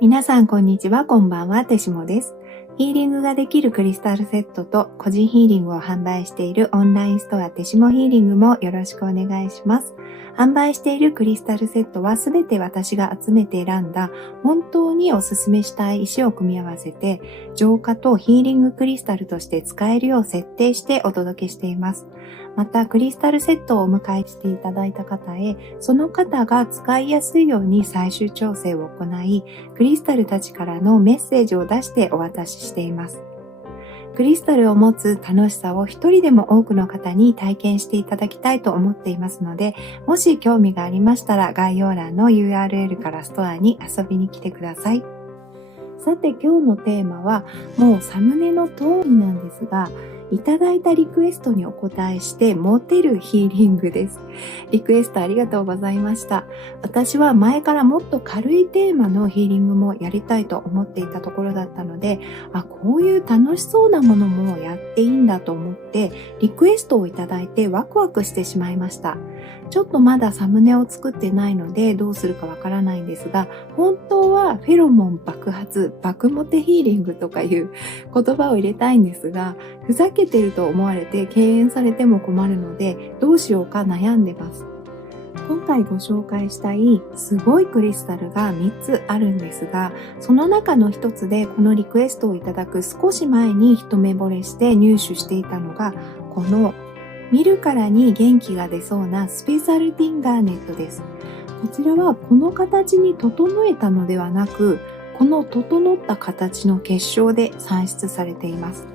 皆さんこんにちは、こんばんは、てしもです。ヒーリングができるクリスタルセットと個人ヒーリングを販売しているオンラインストアてしもヒーリングもよろしくお願いします。販売しているクリスタルセットはすべて私が集めて選んだ本当におすすめしたい石を組み合わせて浄化とヒーリングクリスタルとして使えるよう設定してお届けしています。またクリスタルセットをお迎えしていただいた方へその方が使いやすいように最終調整を行いクリスタルたちからのメッセージを出してお渡ししています。クリスタルを持つ楽しさを一人でも多くの方に体験していただきたいと思っていますので、もし興味がありましたら概要欄の URL からストアに遊びに来てください。さて今日のテーマはもうサムネの通りなんですが、いただいたリクエストにお答えしてモテるヒーリングです。リクエストありがとうございました。私は前からもっと軽いテーマのヒーリングもやりたいと思っていたところだったので、こういう楽しそうなものもやっていいんだと思ってリクエストをいただいてワクワクしてしまいました。ちょっとまだサムネを作ってないのでどうするかわからないんですが、本当はフェロモン爆発、爆モテヒーリングとかいう言葉を入れたいんですが、ふざけてると思われて敬遠されても困るのでどうしようか悩んでます。今回ご紹介したいすごいクリスタルが3つあるんですが、その中の1つでこのリクエストをいただく少し前に一目惚れして入手していたのがこの見るからに元気が出そうなスペシャルティンガーネットです。こちらはこの形に整えたのではなく、この整った形の結晶で産出されています。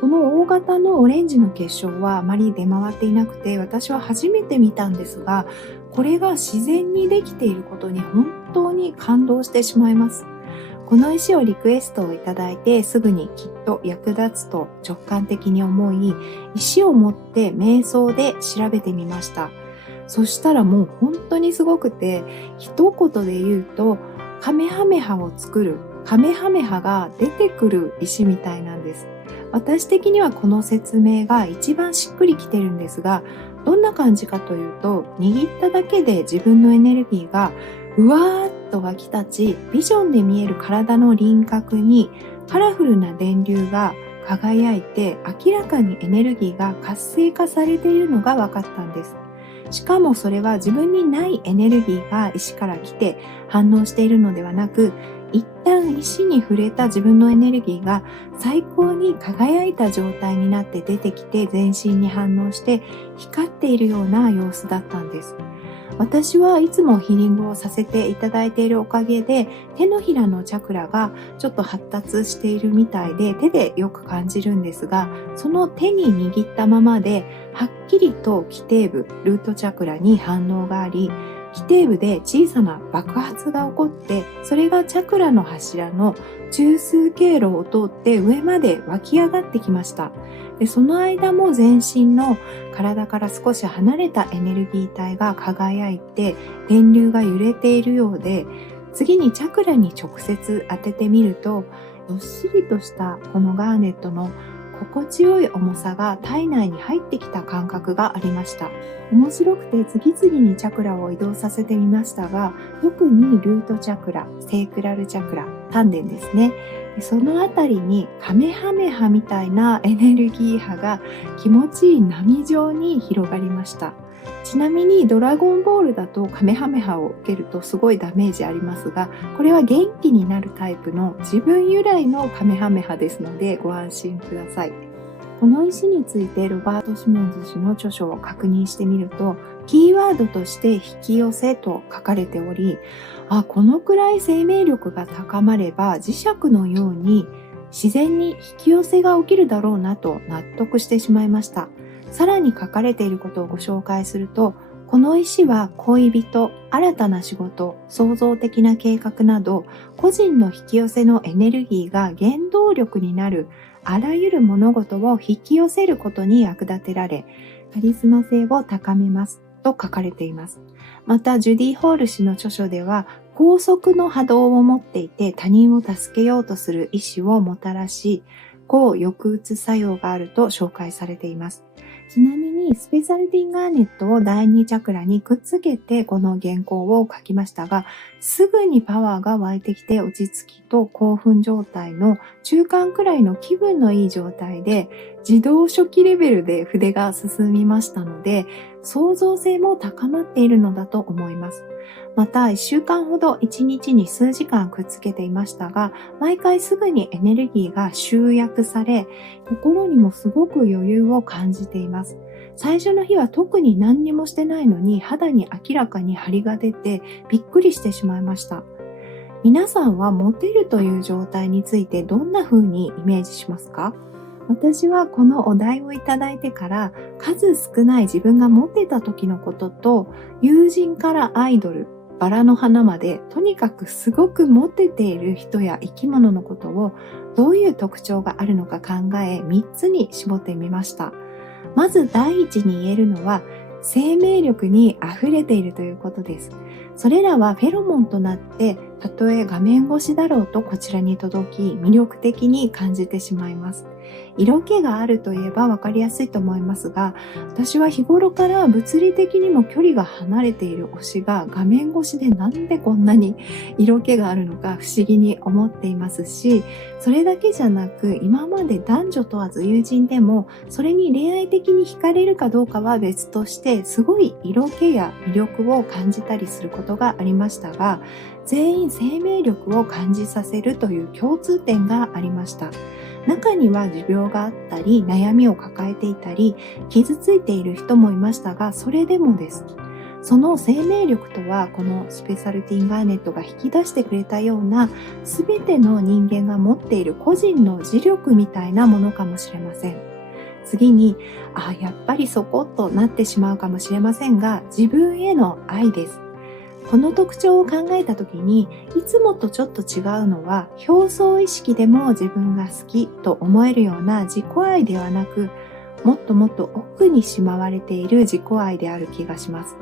この大型のオレンジの結晶はあまり出回っていなくて、私は初めて見たんですが、これが自然にできていることに本当に感動してしまいます。この石をリクエストをいただいてすぐにきっと役立つと直感的に思い、石を持って瞑想で調べてみました。そしたらもう本当にすごくて、一言で言うとカメハメハを作る、カメハメハが出てくる石みたいなんです。私的にはこの説明が一番しっくりきてるんですが、どんな感じかというと、握っただけで自分のエネルギーがうわーっと湧き立ち、ビジョンで見える体の輪郭にカラフルな電流が輝いて、明らかにエネルギーが活性化されているのが分かったんです。しかもそれは自分にないエネルギーが石から来て反応しているのではなく、一旦石に触れた自分のエネルギーが最高に輝いた状態になって出てきて全身に反応して光っているような様子だったんです。私はいつもヒーリングをさせていただいているおかげで手のひらのチャクラがちょっと発達しているみたいで手でよく感じるんですが、その手に握ったままではっきりと基底部、ルートチャクラに反応があり、基底部で小さな爆発が起こって、それがチャクラの柱の中枢経路を通って上まで湧き上がってきました。で、その間も全身の体から少し離れたエネルギー体が輝いて電流が揺れているようで、次にチャクラに直接当ててみると、どっしりとしたこのガーネットの心地よい重さが体内に入ってきた感覚がありました。面白くて次々にチャクラを移動させてみましたが、特にルートチャクラ、セイクラルチャクラ、丹田ですね。そのあたりにカメハメハみたいなエネルギー波が気持ちいい波状に広がりました。ちなみにドラゴンボールだとカメハメハを受けるとすごいダメージありますが、これは元気になるタイプの自分由来のカメハメハですのでご安心ください。この石についてロバート・シモンズ氏の著書を確認してみると、キーワードとして引き寄せと書かれており、このくらい生命力が高まれば磁石のように自然に引き寄せが起きるだろうなと納得してしまいました。さらに書かれていることをご紹介すると、この石は恋人、新たな仕事、創造的な計画など、個人の引き寄せのエネルギーが原動力になるあらゆる物事を引き寄せることに役立てられ、カリスマ性を高めますと書かれています。また、ジュディ・ホール氏の著書では、高速の波動を持っていて他人を助けようとする意志をもたらし、抗抑うつ作用があると紹介されています。ちなみににスペシャルティンガーネットを第2チャクラにくっつけてこの原稿を書きましたが、すぐにパワーが湧いてきて落ち着きと興奮状態の中間くらいの気分のいい状態で、自動書記レベルで筆が進みましたので、創造性も高まっているのだと思います。また1週間ほど1日に数時間くっつけていましたが、毎回すぐにエネルギーが集約され、心にもすごく余裕を感じています。最初の日は特に何にもしてないのに肌に明らかに張りが出てびっくりしてしまいました。皆さんはモテるという状態についてどんな風にイメージしますか？私はこのお題をいただいてから数少ない自分がモテた時のことと、友人からアイドル、バラの花までとにかくすごくモテている人や生き物のことをどういう特徴があるのか考え3つに絞ってみました。まず第一に言えるのは生命力に溢れているということです。それらはフェロモンとなってたとえ画面越しだろうとこちらに届き魅力的に感じてしまいます。色気があるといえば分かりやすいと思いますが、私は日頃から物理的にも距離が離れている推しが画面越しでなんでこんなに色気があるのか不思議に思っていますし、それだけじゃなく今まで男女問わず友人でもそれに恋愛的に惹かれるかどうかは別としてすごい色気や魅力を感じたりすることがありましたが、全員生命力を感じさせるという共通点がありました。中には持病があったり悩みを抱えていたり傷ついている人もいましたが、それでもです。その生命力とはこのスペシャルティンガーネットが引き出してくれたような全ての人間が持っている個人の磁力みたいなものかもしれません。次に、やっぱりそことなってしまうかもしれませんが、自分への愛です。この特徴を考えたときに、いつもとちょっと違うのは、表層意識でも自分が好きと思えるような自己愛ではなく、もっともっと奥にしまわれている自己愛である気がします。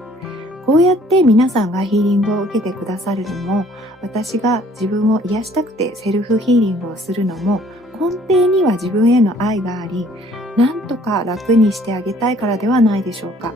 こうやって皆さんがヒーリングを受けてくださるのも、私が自分を癒したくてセルフヒーリングをするのも、根底には自分への愛があり、なんとか楽にしてあげたいからではないでしょうか。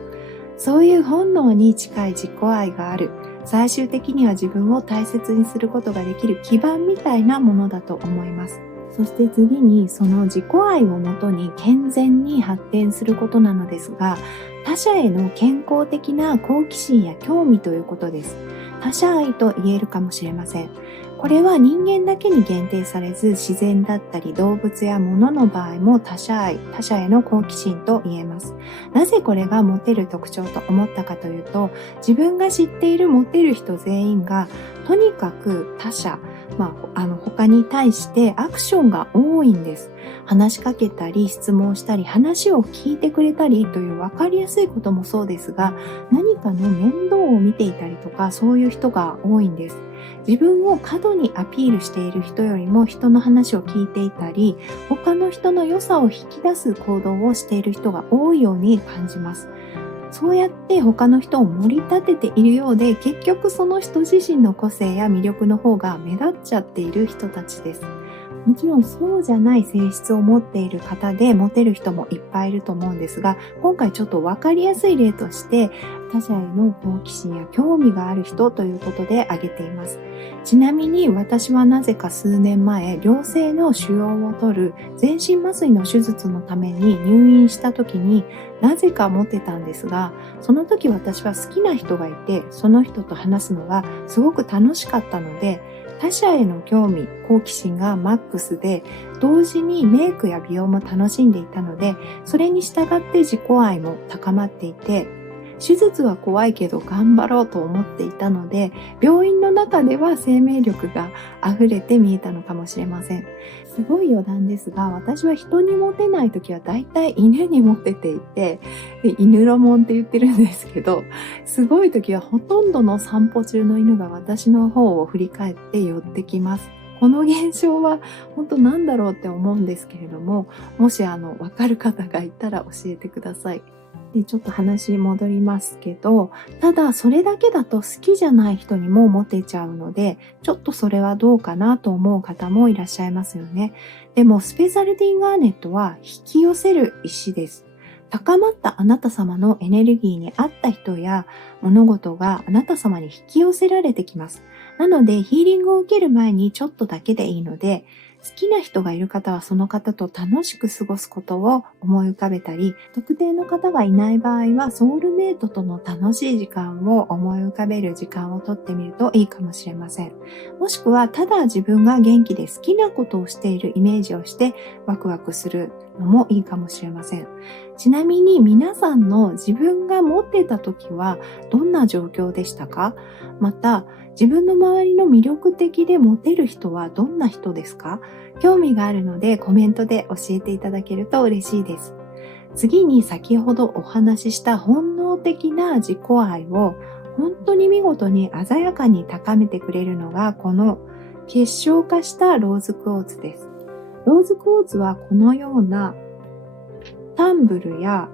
そういう本能に近い自己愛がある。最終的には自分を大切にすることができる基盤みたいなものだと思います。そして次にその自己愛をもとに健全に発展することなのですが、他者への健康的な好奇心や興味ということです。他者愛と言えるかもしれません。これは人間だけに限定されず、自然だったり動物や物の場合も他者愛、他者への好奇心と言えます。なぜこれがモテる特徴と思ったかというと、自分が知っているモテる人全員がとにかく他者、他に対してアクションが多いんです。話しかけたり質問したり話を聞いてくれたりという分かりやすいこともそうですが、何かの面倒を見ていたりとか、そういう人が多いんです。自分を過度にアピールしている人よりも人の話を聞いていたり、他の人の良さを引き出す行動をしている人が多いように感じます。そうやって他の人を盛り立てているようで、結局その人自身の個性や魅力の方が目立っちゃっている人たちです。もちろんそうじゃない性質を持っている方でモテる人もいっぱいいると思うんですが、今回ちょっと分かりやすい例として他者への好奇心や興味がある人ということで挙げています。ちなみに私はなぜか数年前、良性の腫瘍を取る全身麻酔の手術のために入院した時になぜかモテたんですが、その時私は好きな人がいて、その人と話すのがすごく楽しかったので、他者への興味、好奇心がマックスで、同時にメイクや美容も楽しんでいたので、それに従って自己愛も高まっていて、手術は怖いけど頑張ろうと思っていたので、病院の中では生命力が溢れて見えたのかもしれません。すごい余談ですが、私は人にモテないときはだいたい犬にモテていて、犬ロモンって言ってるんですけど、すごいときはほとんどの散歩中の犬が私の方を振り返って寄ってきます。この現象は本当なんだろうって思うんですけれども、もしわかる方がいたら教えてください。で、ちょっと話戻りますけど、ただそれだけだと好きじゃない人にもモテちゃうので、ちょっとそれはどうかなと思う方もいらっしゃいますよね。でもスペシャルティンガーネットは引き寄せる石です。高まったあなた様のエネルギーに合った人や物事があなた様に引き寄せられてきます。なのでヒーリングを受ける前にちょっとだけでいいので、好きな人がいる方はその方と楽しく過ごすことを思い浮かべたり、特定の方がいない場合はソウルメイトとの楽しい時間を思い浮かべる時間をとってみるといいかもしれません。もしくはただ自分が元気で好きなことをしているイメージをしてワクワクするのもいいかもしれません。ちなみに皆さんの自分が持ってた時はどんな状況でしたか？また自分の周りの魅力的でモテる人はどんな人ですか？興味があるのでコメントで教えていただけると嬉しいです。次に先ほどお話しした本能的な自己愛を本当に見事に鮮やかに高めてくれるのがこの結晶化したローズクォーツです。ローズクォーツはこのようなタンブルや、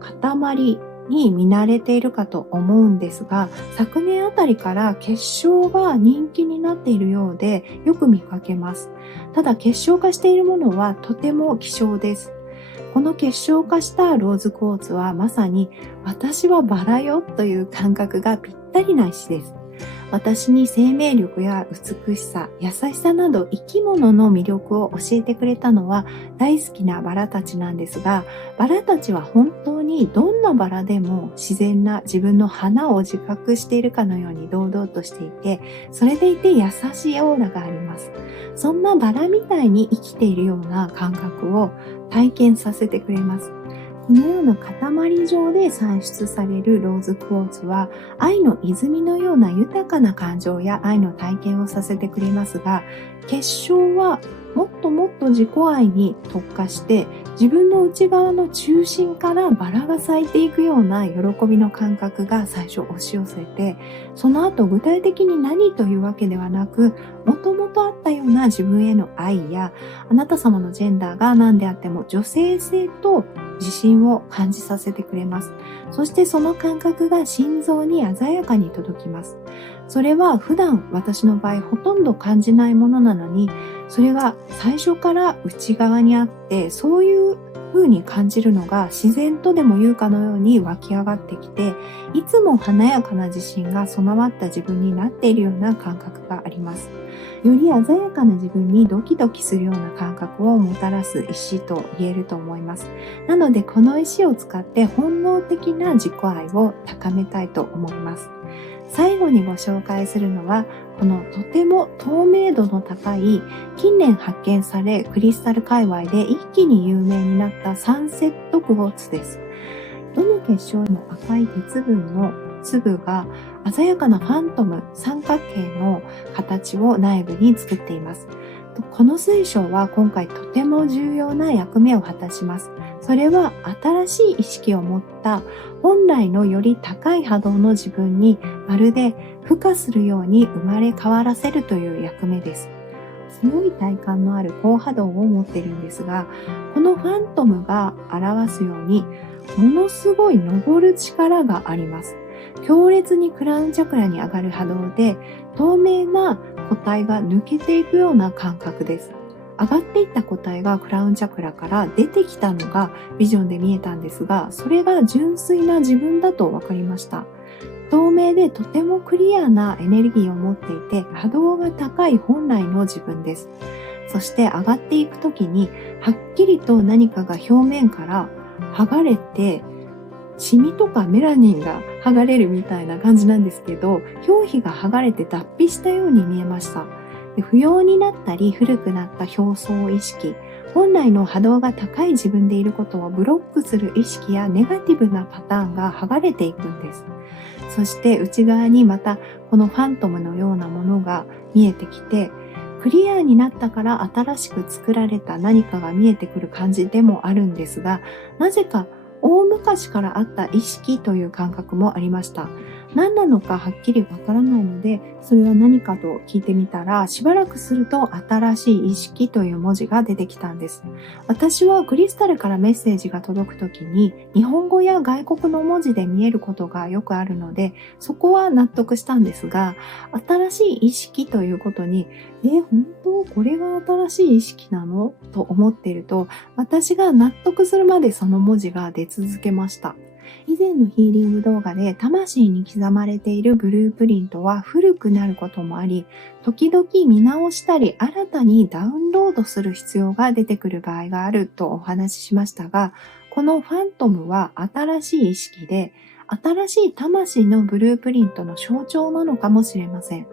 塊に見慣れているかと思うんですが、昨年あたりから結晶が人気になっているようでよく見かけます。ただ結晶化しているものはとても希少です。この結晶化したローズクォーツはまさに私はバラよという感覚がぴったりな石です。私に生命力や美しさ、優しさなど生き物の魅力を教えてくれたのは大好きなバラたちなんですが、バラたちは本当にどんなバラでも自然な自分の花を自覚しているかのように堂々としていて、それでいて優しいオーラがあります。そんなバラみたいに生きているような感覚を体験させてくれます。このような塊状で産出されるローズクォーツは愛の泉のような豊かな感情や愛の体験をさせてくれますが、結晶はもっともっと自己愛に特化して自分の内側の中心からバラが咲いていくような喜びの感覚が最初押し寄せて、その後具体的に何というわけではなく、もともとあったような自分への愛やあなた様のジェンダーが何であっても女性性と自信を感じさせてくれます。そしてその感覚が心臓に鮮やかに届きます。それは普段私の場合ほとんど感じないものなのに、それが最初から内側にあって、そういう風に感じるのが自然とでも言うかのように湧き上がってきて、いつも華やかな自信が備わった自分になっているような感覚があります。より鮮やかな自分にドキドキするような感覚をもたらす石と言えると思います。なのでこの石を使って本能的な自己愛を高めたいと思います。最後にご紹介するのは、このとても透明度の高い近年発見されクリスタル界隈で一気に有名になったサンセットクォーツです。どの結晶にも赤い鉄分の粒が鮮やかなファントム三角形の形を内部に作っています。この水晶は今回とても重要な役目を果たします。それは新しい意識を持った本来のより高い波動の自分にまるで孵化するように生まれ変わらせるという役目です。強い体感のある高波動を持っているんですが、このファントムが表すようにものすごい昇る力があります。強烈にクラウンチャクラに上がる波動で透明な個体が抜けていくような感覚です。上がっていった個体がクラウンチャクラから出てきたのがビジョンで見えたんですが、それが純粋な自分だと分かりました。透明でとてもクリアなエネルギーを持っていて波動が高い本来の自分です。そして上がっていくときにはっきりと何かが表面から剥がれて、シミとかメラニンが剥がれるみたいな感じなんですけど、表皮が剥がれて脱皮したように見えました。不要になったり古くなった表層意識、本来の波動が高い自分でいることをブロックする意識やネガティブなパターンが剥がれていくんです。そして内側にまたこのファントムのようなものが見えてきて、クリアになったから新しく作られた何かが見えてくる感じでもあるんですが、なぜか大昔からあった意識という感覚もありました。何なのかはっきりわからないので、それは何かと聞いてみたら、しばらくすると新しい意識という文字が出てきたんです。私はクリスタルからメッセージが届くときに、日本語や外国の文字で見えることがよくあるので、そこは納得したんですが、新しい意識ということに、本当これが新しい意識なのと思っていると、私が納得するまでその文字が出続けました。以前のヒーリング動画で魂に刻まれているブループリントは古くなることもあり、時々見直したり新たにダウンロードする必要が出てくる場合があるとお話ししましたが、このファントムは新しい意識で、新しい魂のブループリントの象徴なのかもしれません。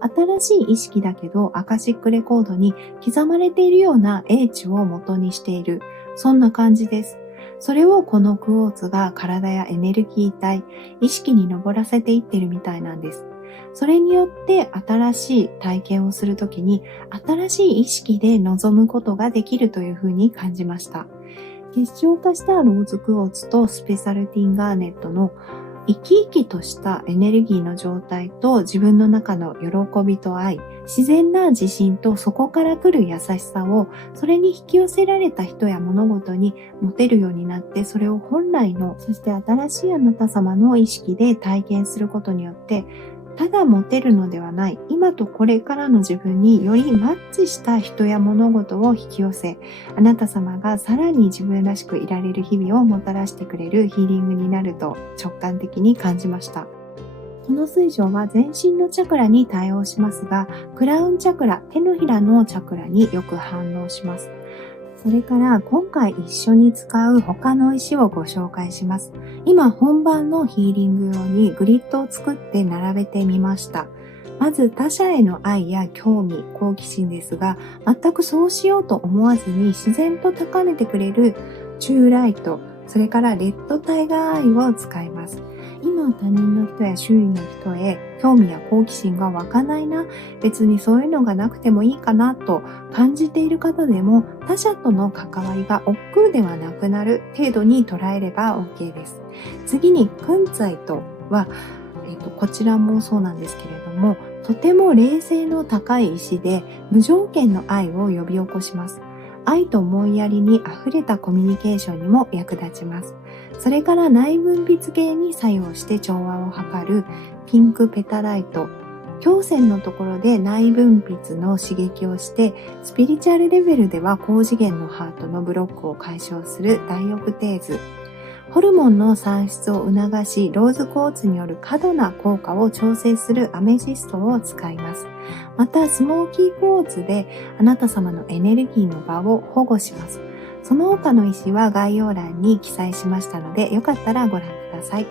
新しい意識だけどアカシックレコードに刻まれているような英知を元にしている。そんな感じです。それをこのクォーツが体やエネルギー体、意識に上らせていってるみたいなんです。それによって新しい体験をするときに新しい意識で臨むことができるというふうに感じました。結晶化したローズクォーツとスペシャルティンガーネットの生き生きとしたエネルギーの状態と自分の中の喜びと愛、自然な自信とそこから来る優しさをそれに引き寄せられた人や物事に持てるようになって、それを本来の、そして新しいあなた様の意識で体験することによってただ持てるのではない、今とこれからの自分によりマッチした人や物事を引き寄せ、あなた様がさらに自分らしくいられる日々をもたらしてくれるヒーリングになると直感的に感じました。この水晶は全身のチャクラに対応しますが、クラウンチャクラ、手のひらのチャクラによく反応します。それから今回一緒に使う他の石をご紹介します。今本番のヒーリング用にグリッドを作って並べてみました。まず他者への愛や興味、好奇心ですが、全くそうしようと思わずに自然と高めてくれるチューライト、それからレッドタイガーアイを使います。今他人の人や周囲の人へ興味や好奇心が湧かないな、別にそういうのがなくてもいいかなと感じている方でも、他者との関わりが億劫ではなくなる程度に捉えれば OK です。次にクンツァイトは、こちらもそうなんですけれども、とても霊性の高い石で無条件の愛を呼び起こします。愛と思いやりに溢れたコミュニケーションにも役立ちます。それから内分泌系に作用して調和を図るピンクペタライト。胸腺のところで内分泌の刺激をして、スピリチュアルレベルでは高次元のハートのブロックを解消するダイオプテーズ。ホルモンの産出を促し、ローズクォーツによる過度な効果を調整するアメジストを使います。また、スモーキークォーツであなた様のエネルギーの場を保護します。その他の石は概要欄に記載しましたので、よかったらご覧ください。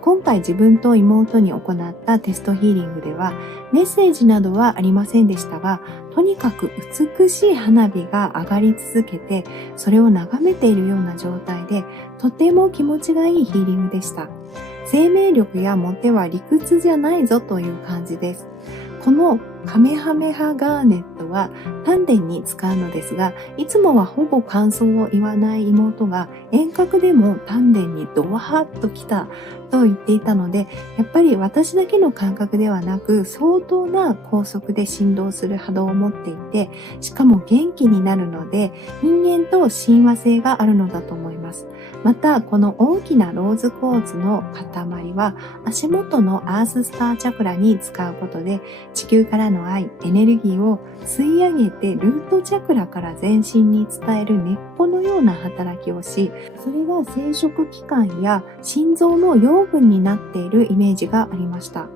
今回自分と妹に行ったテストヒーリングでは、メッセージなどはありませんでしたが、とにかく美しい花火が上がり続けて、それを眺めているような状態で、とても気持ちがいいヒーリングでした。生命力やモテは理屈じゃないぞという感じです。このカメハメハガーネットは丹田に使うのですが、いつもはほぼ感想を言わない妹が遠隔でも丹田にドワーッと来たと言っていたので、やっぱり私だけの感覚ではなく相当な高速で振動する波動を持っていて、しかも元気になるので人間と親和性があるのだと思います。またこの大きなローズクォーツの塊は足元のアーススターチャクラに使うことで、地球からの愛、エネルギーを吸い上げてルートチャクラから全身に伝える根っこのような働きをし、それが生殖器官や心臓の養分になっているイメージがありました。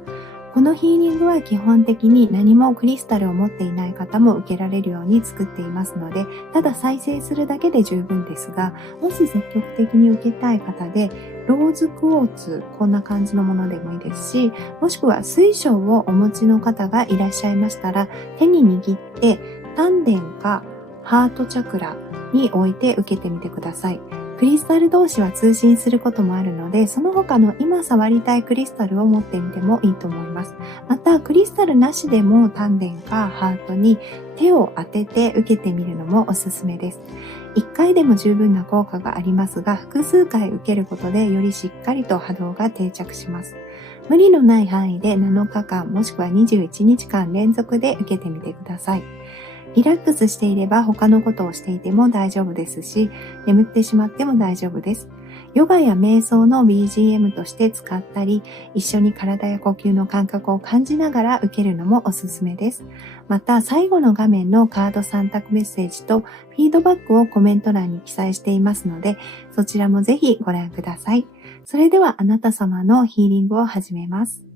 このヒーリングは基本的に何もクリスタルを持っていない方も受けられるように作っていますので、ただ再生するだけで十分ですが、もし積極的に受けたい方で、ローズクォーツ、こんな感じのものでもいいですし、もしくは水晶をお持ちの方がいらっしゃいましたら、手に握って丹田かハートチャクラに置いて受けてみてください。ククリスタル同士は通信することもあるので、その他の今触りたいクリスタルを持ってみてもいいと思います。また、クリスタルなしでも丹田かハートに手を当てて受けてみるのもおすすめです。1回でも十分な効果がありますが、複数回受けることでよりしっかりと波動が定着します。無理のない範囲で7日間もしくは21日間連続で受けてみてください。リラックスしていれば他のことをしていても大丈夫ですし、眠ってしまっても大丈夫です。ヨガや瞑想の BGM として使ったり、一緒に体や呼吸の感覚を感じながら受けるのもおすすめです。また、最後の画面のカード3択メッセージとフィードバックをコメント欄に記載していますので、そちらもぜひご覧ください。それではあなた様のヒーリングを始めます。